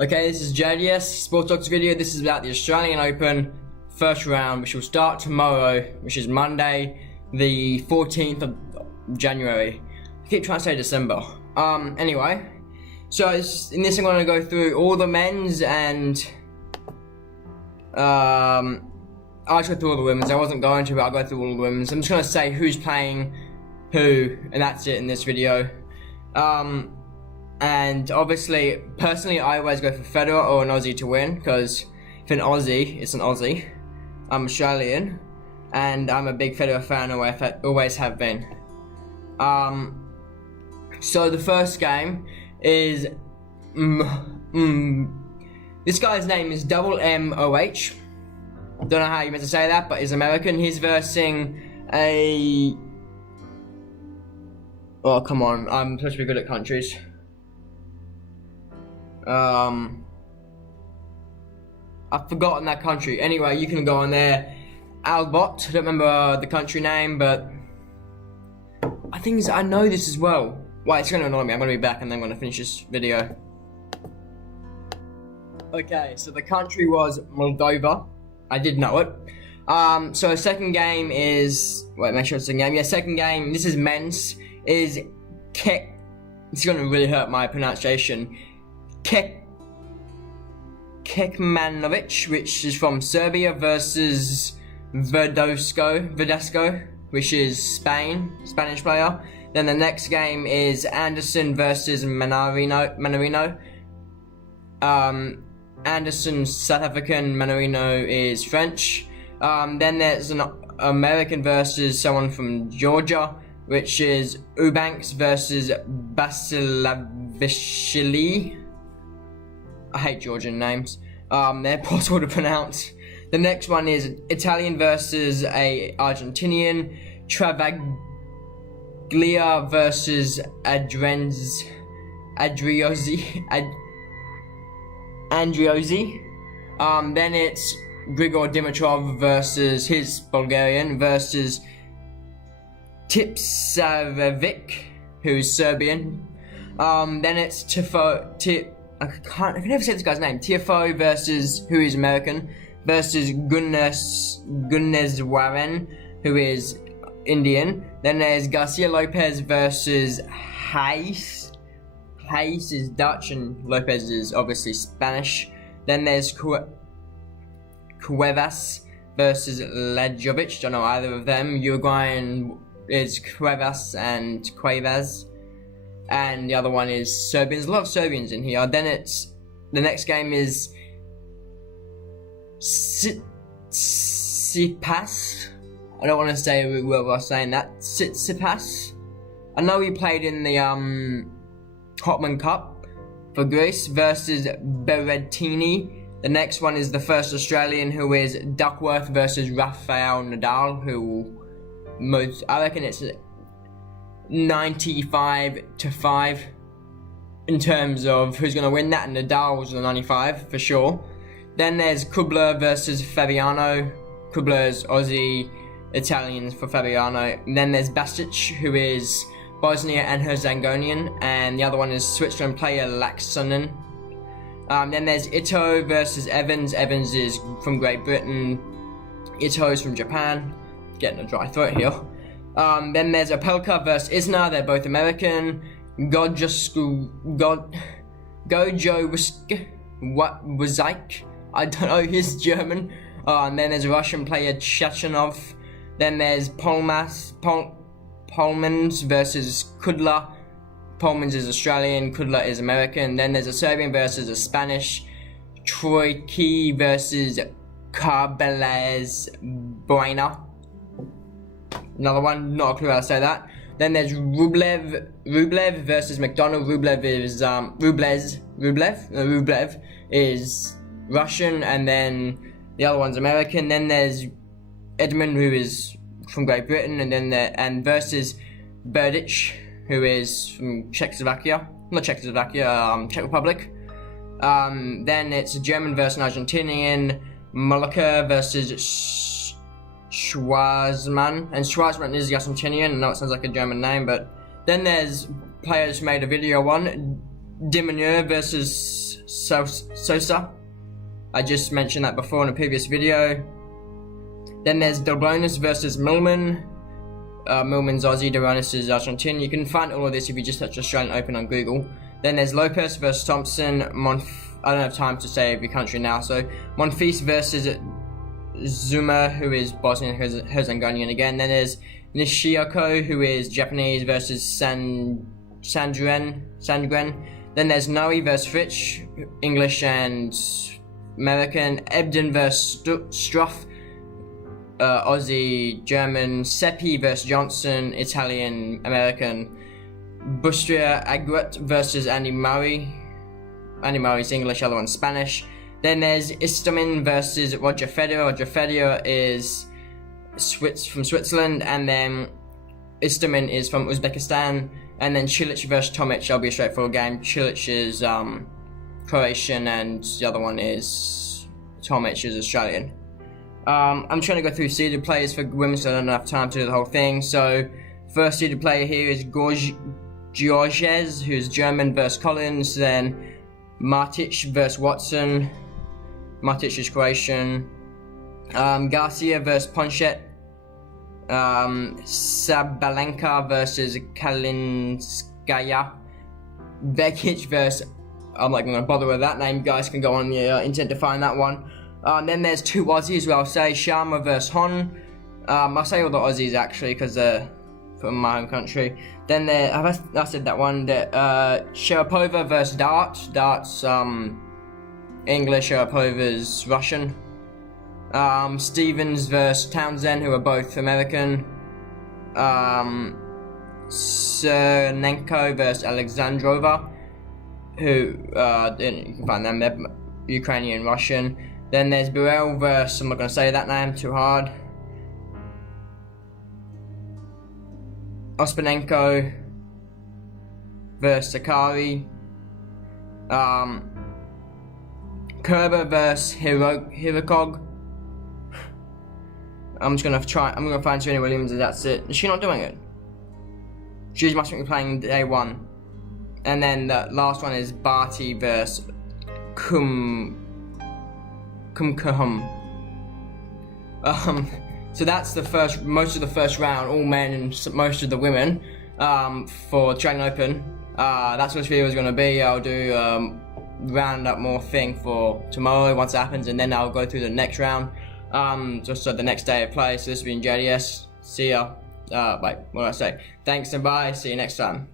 Okay, this is JDS Sports Talks video. This is about the Australian Open first round, which will start tomorrow, which is Monday, the 14th of January. I keep trying to say December. Anyway, so in this I'm going to go through all the men's and I'll go through all the women's. I wasn't going to, but I'll go through all the women's. I'm just going to say who's playing who, and that's it in this video. And obviously, personally, I always go for Federer or an Aussie to win, because if an Aussie, it's an Aussie. I'm Australian, and I'm a big Federer fan, always have been. So the first game is, this guy's name is MMOH. Don't know how you meant to say that, but he's American. He's versing a... Oh, come on, I'm supposed to be good at countries. I've forgotten that country. Anyway, you can go on there. Albot, I don't remember the country name, but I know this as well. Wait, it's gonna annoy me. I'm gonna be back and then I'm gonna finish this video. Okay, so the country was Moldova. I did know it. So second game is, wait, make sure it's the second game. Yeah, second game, this is men's, is it's gonna really hurt my pronunciation. Kekmanovic, which is from Serbia, versus Verdasco, which is Spanish player. Then the next game is Anderson versus Manarino. Anderson South African, Manarino is French. Then there's an American versus someone from Georgia, which is Eubanks versus Basilavishvili. I hate Georgian names. They're impossible to pronounce. The next one is Italian versus a Argentinian. Travaglia versus Andriozzi. Then it's Grigor Dimitrov versus his Bulgarian versus Tipsarevic, who's Serbian. Then it's I can never say this guy's name. Tiafoe versus, who is American, versus Gunneswaran, who is Indian. Then there's Garcia Lopez versus Hayes. Hayes is Dutch and Lopez is obviously Spanish. Then there's Cuevas versus Lajovic. Don't know either of them. Uruguayan is Cuevas and Cuevas. And the other one is Serbians. A lot of Serbians in here. Then the next game is Tsitsipas. I don't want to say whoever was saying that. Tsitsipas. I know he played in the Hopman Cup for Greece versus Berrettini. The next one is the first Australian, who is Duckworth versus Rafael Nadal, I reckon it's 95-5 in terms of who's going to win that, and Nadal was the 95 for sure. Then there's Kubler versus Fabiano. Kubler's Aussie, Italians for Fabiano. And then there's Basic, who is Bosnia and Herzegovinian, and the other one is Switzerland player Laaksonen. Then there's Ito versus Evans. Evans is from Great Britain. Ito is from Japan. Getting a dry throat here. Then there's Opelka versus Isner. They're both American. Gojo Wazike. I don't know, he's German. And then there's a Russian player Chachanov. Then there's Polmans versus Kudla. Polmans is Australian, Kudla is American. Then there's a Serbian versus a Spanish. Troiki versus Carbeles Buena. Another one, not a clue how to say that. Then there's Rublev versus McDonald. Rublev is Russian, and then the other one's American. Then there's Edmund, who is from Great Britain, and versus Berdic, who is from Czech Republic. Then it's a German versus an Argentinian. Molliker versus Schwarzman, and Schwarzman is the Argentinian. I know it sounds like a German name, but then there's players who made a video on Dimineur versus Sosa. I just mentioned that before in a previous video. Then there's Dobronis versus Millman. Millman's Aussie, Dobronis is Argentine. You can find all of this if you just search Australian Open on Google. Then there's Lopez versus Thompson. I don't have time to say every country now. So Monfils versus Zuma, who is Bosnian Herzegovinian again. Then there's Nishiyoko, who is Japanese, versus Sandgren. Then there's Noe versus Fritsch, English and American. Ebden versus Struff, Aussie, German. Seppi versus Johnson, Italian, American. Bustria Agut versus Andy Murray. Andy Murray's English, other one's Spanish. Then there's Istomin versus Roger Federer. Roger Federer is from Switzerland, and then Istomin is from Uzbekistan. And then Cilic versus Tomic. That'll be a straightforward game. Cilic is Croatian, and the other one is Tomic is Australian. I'm trying to go through seeded players for women, so I don't have enough time to do the whole thing. So first seeded player here is Georges, who's German, versus Collins. Then Martic versus Watson. Martic is Croatian. Garcia versus Ponchet. Sabalenka versus Kalinskaya. Vekic versus... I'm not going to bother with that name. You guys can go on the internet to find that one. Then there's two Aussies, who I'll say. Sharma versus Hon. I'll say all the Aussies actually, because they're from my home country. Then there, I said that one. Sharapova versus Dart. Dart's English, Sharapova's Russian. Stevens versus Townsend, who are both American. Cernenko versus Alexandrova, who you can find them, they're Ukrainian, Russian. Then there's Burel versus, I'm not going to say that name, too hard. Ospanenko versus Sakari. Kerber versus Hirokog. I'm gonna find Serena Williams, and that's it. Is she not doing it? She must be playing day one. And then the last one is Barty versus Kumkahum. So that's most of the first round, all men and most of the women, for Australian Open. That's what this video is going to be. I'll do round up more thing for tomorrow once it happens, and then I'll go through the next round, just so the next day of play. So this has been JDS. See ya. Bye. What do I say? Thanks and bye. See you next time.